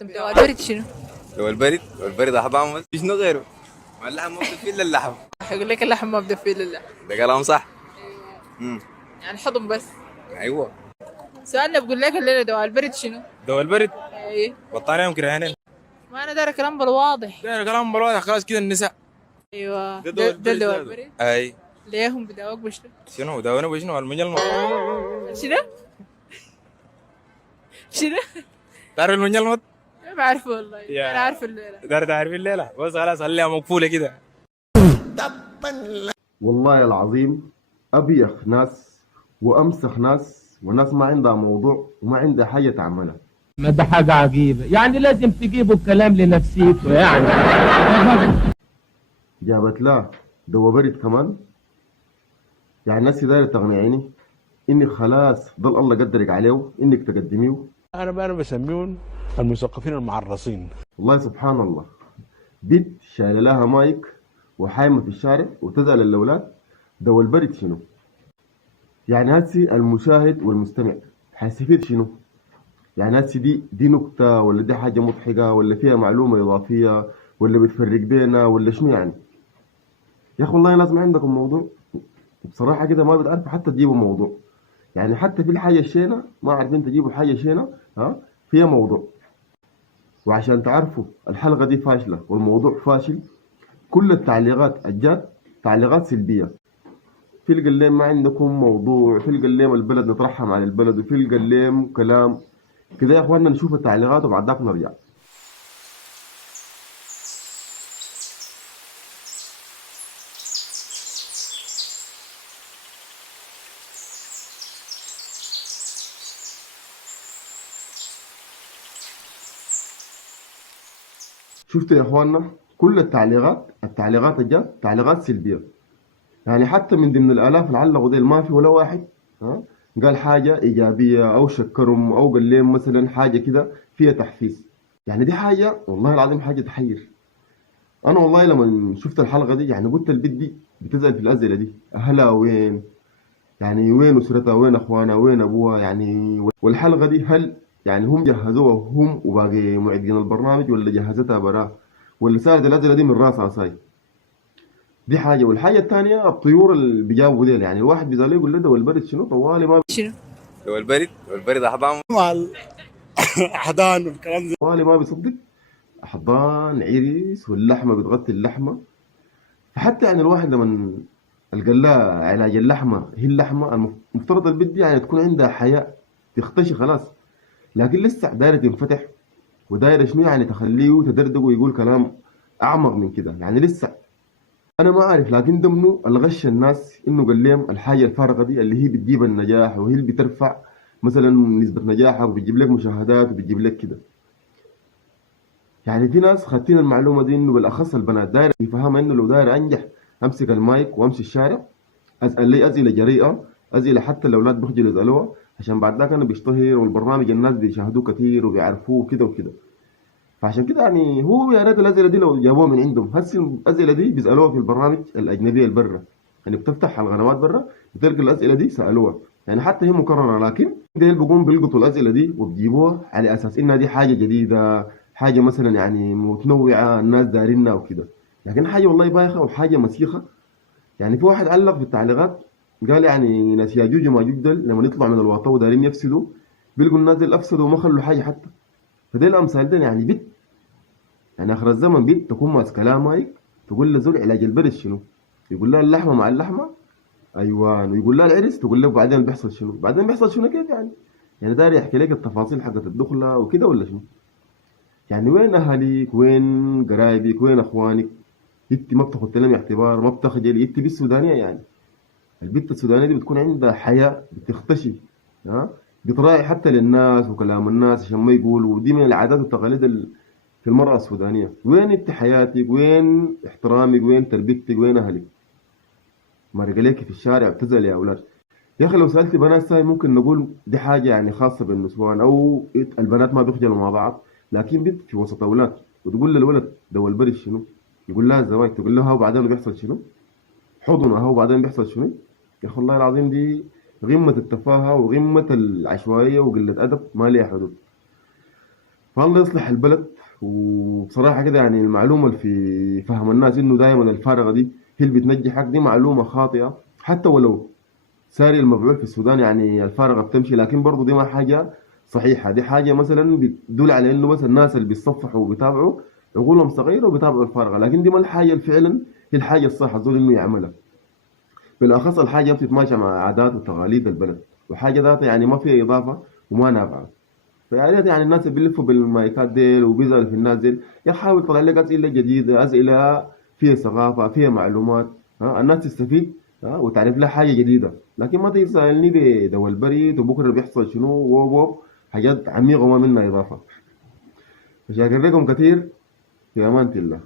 طب لو البرد شنو؟ لو البرد احضان بس شنو غيره؟ ما اللحم ما بتفيد الا اللحم. هيقول لك اللحم ما بدفي لله. ده كلام صح. يعني حضن بس. ايوه. سؤالنا بقول لك الليله دواء البرد شنو؟ دواء البرد ايه. بطانيه وكرهانين. ما انا داير كلام بالواضح. ده كلام بالواضح خلاص كده النساء. ايوه ده دواء ده البرد دواء ده. البرد. اي. ليهم بدواك بشنو؟ شنو دوانا بشنو المنجلمط. شنو؟ شنو؟ تعرف المنجلمط؟ ما بعرف والله يا. انا عارف الليله. دار تعرف الليله بس خلاص خليها مقفوله كده. والله العظيم أبيخ ناس وأمسخ ناس وناس ما عندها موضوع وما عندها حاجة تعملها. ما ده حاجة عجيبة، يعني لازم تجيبوا الكلام لنفسيته يعني. جابت لا دوا برد كمان. يعني الناس دايرة تقنعيني إنك خلاص ضل الله قدرك عليه إنك تقدميه. انا بسميهم المثقفين المعرصين. والله سبحان الله، بنت شايله لها مايك وحايمة في الشارع وتزعل الأولاد. دوا البرد شنو؟ يعني هسي المشاهد والمستمع حيستفيد شنو؟ يعني هسي دي نكتة ولا دي حاجة مضحكة ولا فيها معلومة إضافية ولا بتفرق بينا ولا شنو يعني؟ يا أخي والله لازم عندكم موضوع. بصراحة كده ما بتعرفوا حتى تجيبوا موضوع. يعني حتى في الحاجة الشينة ما عارفين تجيبوا حاجة شينة فيها موضوع. وعشان تعرفوا الحلقة دي فاشلة والموضوع فاشل، كل التعليقات الجات تعليقات سلبية. في القليم ما عندكم موضوع، في القليم البلد نترحم على البلد، وفي القليم كلام كده. يا اخوانا نشوف التعليقات وبعد ذاك نرجع. شفتوا يا اخوانا كل التعليقات الجات تعليقات سلبية. يعني حتى من ضمن الالاف اللي علقوا ديل ما في ولا واحد قال حاجة إيجابية أو شكرهم أو قال لهم مثلا حاجة كده فيها تحفيز. يعني دي حاجة والله العظيم حاجة تحير. أنا والله لما شفت الحلقة دي يعني قلت البت دي بتسأل في الأسئلة دي أهلها وين؟ يعني وين أسرتها؟ وين أخوانها؟ وين أبوها؟ يعني والحلقة دي هل يعني هم جهزوها هم وباقي معدين البرنامج ولا جهزتها براه؟ ولا سألت الأسئلة دي من راسها صاي؟ دي حاجة. والحاجة الثانية الطيور اللي بيجاوبوا ديل، يعني الواحد بيسأله يقول له ده والبرد شنو طوالي ما شنو؟ لو البرد احضان مع الاحضان والكلام ده. طوالي ما بيصدق. أحضان عريس واللحمة بتغطي اللحمة. فحتى يعني الواحد لما قال لها علاج اللحمة هي اللحمة المفترض البنت دي يعني تكون عندها حياء تختشي خلاص، لكن لسه دايرة تنفتح ودايرة شنو يعني تخليه تدردق ويقول كلام أعمق من كده. يعني لسه أنا ما أعرف، لكن ضمنه الغش الناس إنه قال لهم الحاجة الفارغة دي اللي هي بتجيب النجاح وهي اللي بترفع مثلا نسبة نجاحك وبتجيب لك مشاهدات وبتجيب لك كده. يعني في ناس خدتين المعلومة دي إنه بالأخص البنات دايرة يفهمها إنه لو داير أنجح أمسك المايك وأمشي الشارع أسأل لي أسئلة جريئة، أسئلة حتى الأولاد بيخجلوا يسألوها، عشان بعد ذاك أنا بيشتهر والبرنامج الناس بيشاهدوه كتير وبيعرفوه كده وكده. فعشان كده يعني هو يا ريت الأسئلة دي لو جابوها من عندهم. هسي الأسئلة دي بيسألوها في البرامج الأجنبية البرة، يعني بتفتح القنوات برة بتلقى الأسئلة دي سألوها، يعني حتى هي مكررة، لكن ديل بيقوم بيلقطوا الأسئلة دي وبيجيبوها على أساس إنها دي حاجة جديدة، حاجة مثلا يعني متنوعة الناس دارينها وكده. لكن حاجة والله بايخة وحاجة مسيخة. يعني في واحد علق في التعليقات قال يعني ناس ياجوج وماجوج دول لما يطلعوا من الوطن ودارين يفسدوا بيلقوا الناس دي أفسدوا وما خلوا حاجة حتى. فدي الأمثال دي يعني بت يعني آخر الزمن بيت تكون ماسك كلام مايك تقول له زول علاج البرد شنو؟ يقول لها اللحمة مع اللحمة أيوان، ويقول لها العرس تقول له بعدين بيحصل شنو؟ بعدين بيحصل شنو كيف يعني؟ يعني داري يحكي لك التفاصيل حقت الدخلة وكده ولا شنو؟ يعني وين أهلك؟ وين قرايبك؟ وين أخوانك؟ أنت ما بتاخد لهم اعتبار، ما بتخجلي، أنت بس سودانية يعني. البنت السودانية دي بتكون عندها حياء بتختشي بتراعي حتى للناس وكلام الناس عشان ما يقولوا. ودي من العادات والتقاليد في المرأة السودانية. وين انت حياتك؟ وين احترامك؟ وين تربيتك؟ وين اهلك؟ مرق عليك في الشارع بتزعل يا اولاد. يا اخي لو سالت بنات ساي ممكن نقول دي حاجة يعني خاصة بالنسوان او البنات ما بيخجلوا مع بعض، لكن بنت في وسط اولاد وتقول للولد ده والبرد شنو؟ يقول لها الزواج، تقول لها وبعدين بيحصل شنو؟ حضن اهو وبعدين بيحصل شنو؟ يا اخي والله العظيم دي قمة التفاهة وقمة العشوائية وقلة أدب ما ليها حدود. فالله يصلح البلد. وبصراحة كده يعني المعلومة اللي في فهم الناس إنه دائما الفارغة دي هي اللي بتنجحك، دي معلومة خاطئة. حتى ولو ساري المبيعات في السودان يعني الفارغة بتمشي، لكن برضو دي ما حاجة صحيحة. دي حاجة مثلا بتدل على إنه بس الناس اللي بيتصفحوا وبيتابعوا عقولهم صغيرة وبيتابعوا الفارغة، لكن دي ما الحاجة اللي فعلا هي الحاجة الصح الزول إنه يعملها. بالأخص الحاجة بتتماشى مع عادات وتقاليد البلد، وحاجة ذاتها يعني ما فيها إضافة وما نافعة. فيا ريت يعني الناس اللي بيلفوا بالمايكات ديل وبيزعلوا في الناس ديل يحاول يطلع لك اسئله جديده، اسئله فيها ثقافه فيها معلومات، ها الناس تستفيد، ها وتعرف لها حاجه جديده. لكن ما تيجي تسالني بدول البريد وبكره بيحصل شنو حاجات عميقه وما منها اضافه. شاكر لكم كثير، في امان الله.